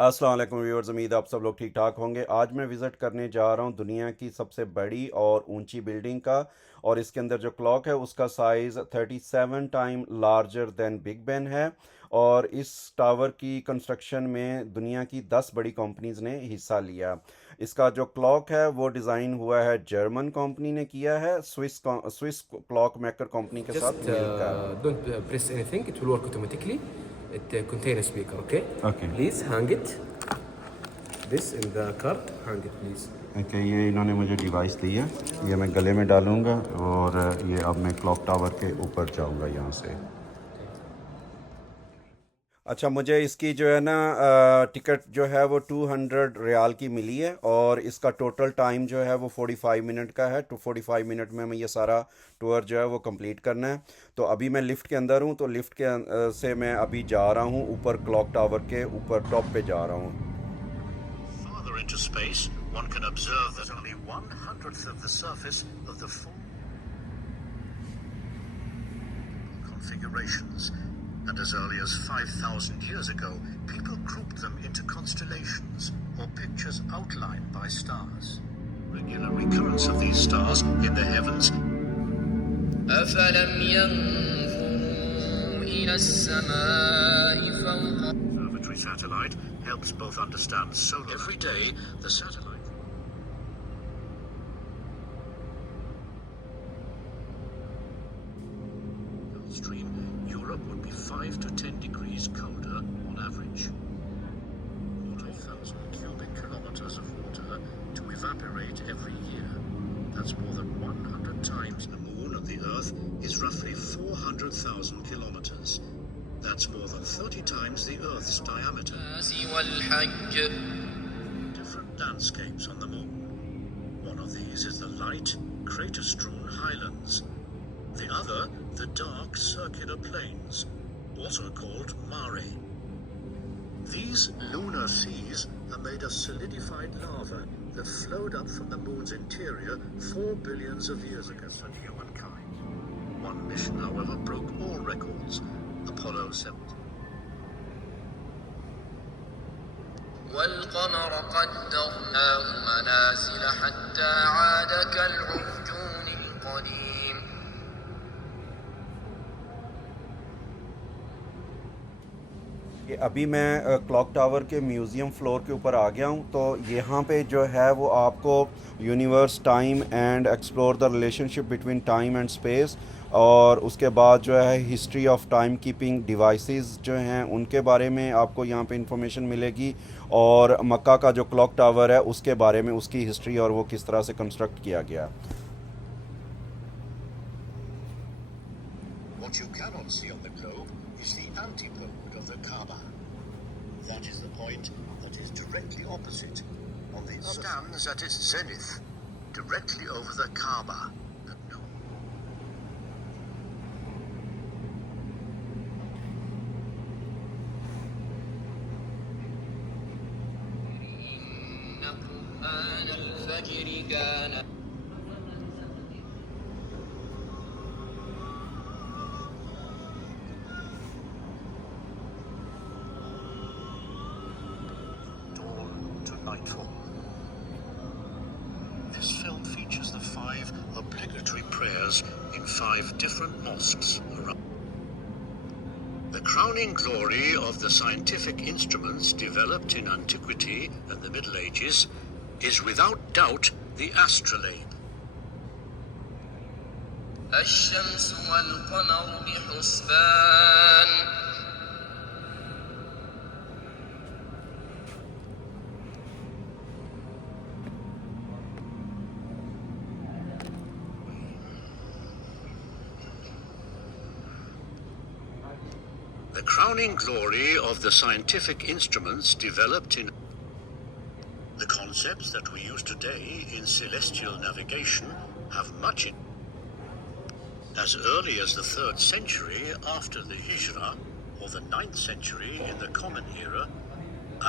अस्सलाम वालेकुम व्यूअर्स, उम्मीद है आप सब लोग ठीक ठाक होंगे। आज मैं विज़िट करने जा रहा हूँ दुनिया की सबसे बड़ी और ऊंची बिल्डिंग का। और इसके अंदर जो क्लॉक है उसका size 37 time larger than big Ben है। और इस टावर की कंस्ट्रक्शन में दुनिया की 10 बड़ी कंपनीज ने हिस्सा लिया। इसका जो क्लॉक है वो डिज़ाइन हुआ है, जर्मन कंपनी ने किया है, स्विस क्लॉक मेकर कंपनी के Just साथ मिलकर। don't press anything, it will work automatically. It contains a speaker, okay? Okay. Please hang it. This in the card, hang it please. Okay, ये इन्होंने मुझे device दी है, ये मैं गले में डालूंगा और ये अब मैं क्लॉक टावर के ऊपर जाऊंगा यहाँ से। अच्छा, मुझे इसकी जो है ना टिकट जो है वो 200 रियाल की मिली है और इसका टोटल टाइम जो है वो 45 मिनट का है। 45 मिनट में मैं ये सारा टूर जो है वो कंप्लीट करना है। तो अभी मैं लिफ्ट के अंदर हूँ, तो लिफ्ट के से मैं अभी जा रहा हूँ ऊपर, क्लॉक टावर के ऊपर टॉप पे जा रहा हूँ। Farther into space, one can observe that only 1/100th of the surface of the full configurations, and as early as 5,000 years ago, people grouped them into constellations or pictures outlined by stars. Regular recurrence of these stars in the heavens. أفلم ينظروا إلى السماء فوقهم. Observatory satellite helps both understand solar. Every day, the satellite stream, Europe would be 5 to 10 degrees colder on average. 40,000 cubic kilometers of water to evaporate every year. That's more than 100 times. The moon of the Earth is roughly 400,000 kilometers. That's more than 30 times the Earth's diameter. والحج. Different landscapes on the moon. One of these is the light, crater-strewn highlands. The other, the dark circular plains, also called mare. These lunar seas are made of solidified lava that flowed up from the moon's interior 4 billion years ago. For humankind. One mission, however, broke all records. Apollo 17. والقمر قدرناه منازل حتى عاد كالعرجون القديم. कि अभी मैं clock tower के museum floor के ऊपर आ गया हूँ। तो यहाँ पे जो है वो आपको universe, time and explore the relationship between time and space, और उसके बाद जो है history of time keeping devices जो हैं उनके बारे में आपको यहाँ पे इंफॉर्मेशन मिलेगी। और मक्का का जो क्लॉक टावर है उसके बारे में, उसकी हिस्ट्री और वो किस तरह से कंस्ट्रक्ट किया गया। What you cannot see on the globe is the antipode of the Kaaba. That is the point that is directly opposite on the stands at its zenith, directly over the Kaaba. إن قرآن الفجر كان. Dawn to nightfall. This film features the 5 obligatory prayers in 5 different mosques around. The crowning glory of the scientific instruments developed in antiquity and the Middle Ages is without doubt the astrolabe. الشمس والقمر بحسبان. The crowning glory of the scientific instruments developed in the concepts that we use today in celestial navigation have much in. As early as the 3rd century after the Hijra, or the 9th century in the Common Era,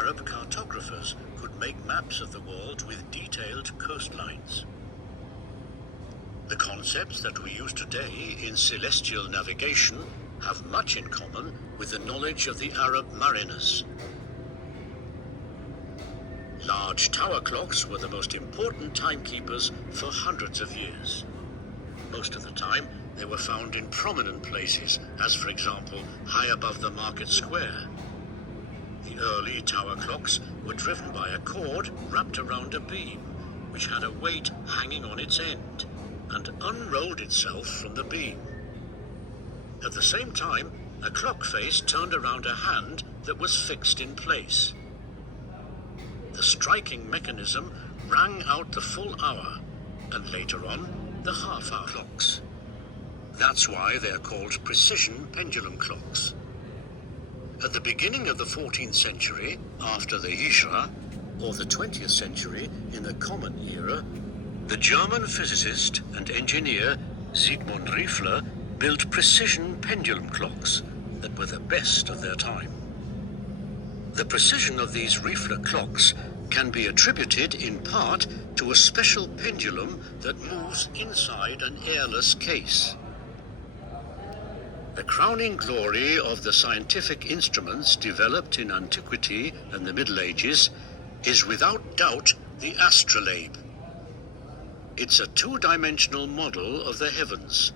Arab cartographers could make maps of the world with detailed coastlines. The concepts that we use today in celestial navigation have much in common with the knowledge of the Arab mariners. large tower clocks were the most important timekeepers for hundreds of years. Most of the time, they were found in prominent places, as for example, high above the market square. The early tower clocks were driven by a cord wrapped around a beam, which had a weight hanging on its end, and unrolled itself from the beam. At the same time, a clock face turned around a hand that was fixed in place. The striking mechanism rang out the full hour, and later on, the half-hour clocks. That's why they're called precision pendulum clocks. At the beginning of the 14th century, after the Hijra, or the 20th century in the Common Era, the German physicist and engineer Siegmund Riefler built precision pendulum clocks that were the best of their time. The precision of these Riefler clocks can be attributed in part to a special pendulum that moves inside an airless case. The crowning glory of the scientific instruments developed in antiquity and the Middle Ages is without doubt the astrolabe. It's a two-dimensional model of the heavens,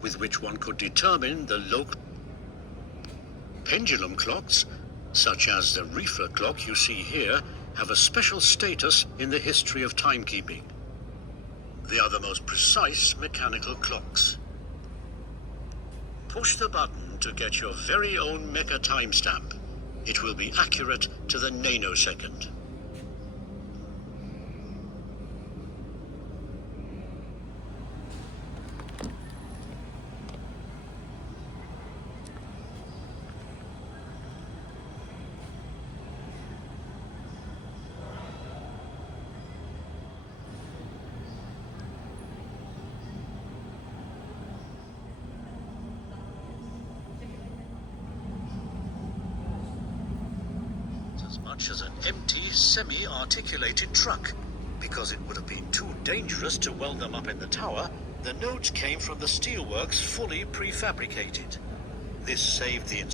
with which one could determine the local pendulum clocks, such as the Riefler clock you see here, have a special status in the history of timekeeping. They are the most precise mechanical clocks. Push the button to get your very own mecha timestamp. It will be accurate to the nanosecond. As an empty, semi-articulated truck. Because it would have been too dangerous to weld them up in the tower, the note came from the steelworks fully prefabricated. This saved the...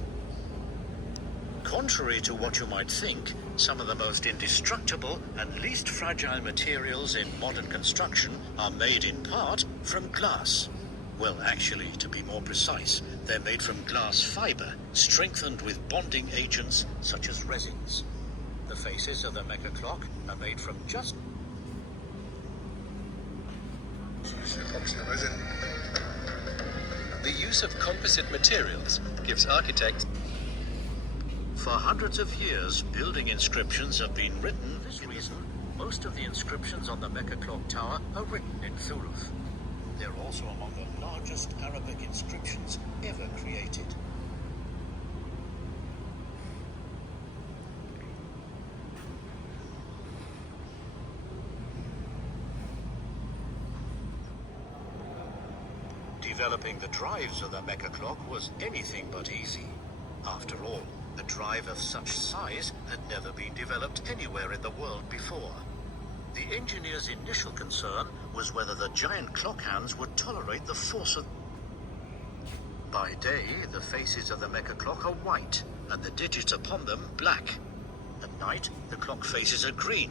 Contrary to what you might think, some of the most indestructible and least fragile materials in modern construction are made in part from glass. Well, actually, to be more precise, they're made from glass fiber, strengthened with bonding agents such as resins. The faces of the mecha clock are made from just... The use of composite materials gives architects... For hundreds of years, building inscriptions have been written. For this reason, most of the inscriptions on the mecha clock tower are written in Thuluth. They're also among the largest Arabic inscriptions ever created. Developing the drives of the mecha clock was anything but easy. After all, a drive of such size had never been developed anywhere in the world before. The engineer's initial concern was whether the giant clock hands would tolerate the force of... By day, the faces of the mecha clock are white, and the digits upon them black. At night, the clock faces are green.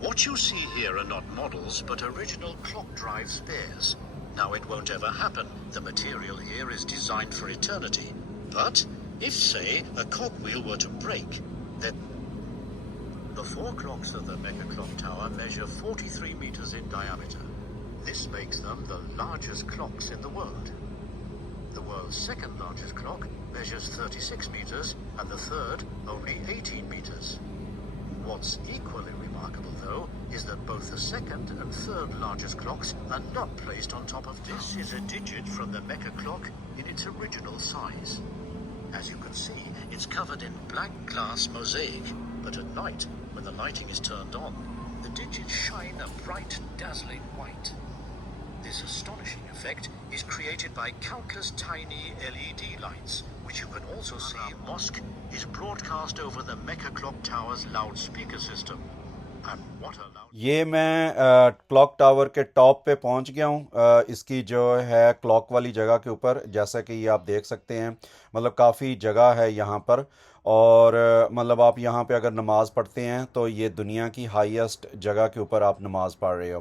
What you see here are not models, but original clock drive spares. Now, it won't ever happen. The material here is designed for eternity. But if, say, a cogwheel were to break, then... The four clocks of the mecha clock tower measure 43 meters in diameter. This makes them the largest clocks in the world. The world's second largest clock measures 36 meters, and the third only 18 meters. What's equally remarkable, though, is that both the second and third largest clocks are not placed on top of this. Is a digit from the mecha clock in its original size. As you can see, it's covered in black glass mosaic, but at night, when the lighting is turned on, the digits shine a bright, dazzling white. This astonishing effect is created by countless tiny LED lights, which you can also see. Mosque is broadcast over the mecha clock tower's loudspeaker system. And what a loud... ये मैं clock tower के top पे पहुंच गया हूं। इसकी जो है क्लॉक वाली जगह के ऊपर, जैसा कि ये आप देख सकते हैं, मतलब काफ़ी जगह है यहाँ पर। और मतलब आप यहाँ पे अगर नमाज़ पढ़ते हैं तो ये दुनिया की हाईएस्ट जगह के ऊपर आप नमाज़ पढ़ रहे हो।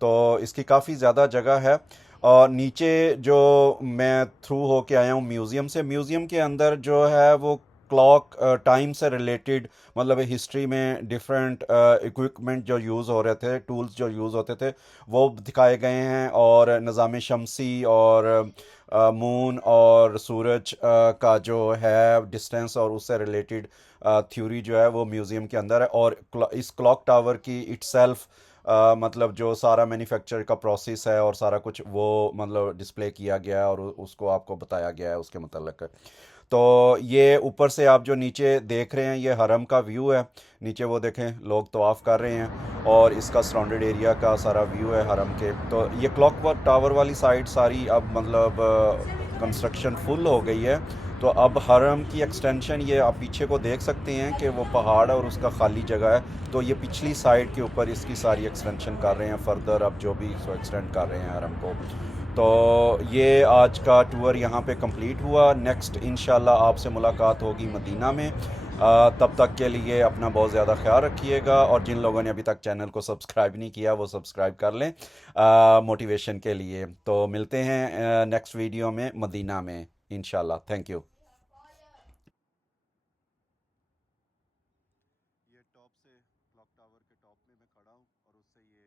तो इसकी काफ़ी ज़्यादा जगह है। और नीचे जो मैं थ्रू होके आया हूँ म्यूज़ियम से, म्यूज़ियम के अंदर जो है वो क्लॉक टाइम से रिलेटेड, मतलब हिस्ट्री में डिफरेंट इक्विपमेंट जो यूज़ हो रहे थे, टूल्स जो यूज़ होते थे, वो दिखाए गए हैं। और निज़ाम शमसी और मून और सूरज का जो है डिस्टेंस और उससे रिलेटेड थ्योरी जो है वो म्यूज़ियम के अंदर है। और इस क्लॉक टावर की इट्सेल्फ मतलब जो सारा मैन्युफैक्चर का प्रोसेस है और सारा कुछ वो मतलब डिस्प्ले किया गया है और उसको आपको बताया गया है उसके मतलब। तो ये ऊपर से आप जो नीचे देख रहे हैं ये हरम का व्यू है। नीचे वो देखें लोग तवाफ़ कर रहे हैं और इसका सराउंडेड एरिया का सारा व्यू है हरम के। तो ये क्लॉक टावर वाली साइड सारी अब मतलब कंस्ट्रक्शन फुल हो गई है। तो अब हरम की एक्सटेंशन ये आप पीछे को देख सकते हैं कि वो पहाड़ है और उसका खाली जगह है। तो ये पिछली साइड के ऊपर इसकी सारी एक्सटेंशन कर रहे हैं फर्दर, अब जो भी इसको एक्सटेंड कर रहे हैं हरम को। तो ये आज का टूर यहाँ पे कंप्लीट हुआ। नेक्स्ट इंशाल्लाह आपसे मुलाकात होगी मदीना में। तब तक के लिए अपना बहुत ज़्यादा ख्याल रखिएगा और जिन लोगों ने अभी तक चैनल को सब्सक्राइब नहीं किया वो सब्सक्राइब कर लें मोटिवेशन के लिए। तो मिलते हैं नेक्स्ट वीडियो में मदीना में इंशाल्लाह। Thank you. ये टॉप से क्लॉक टावर के टॉप में मैं खड़ा हूँ और उससे ये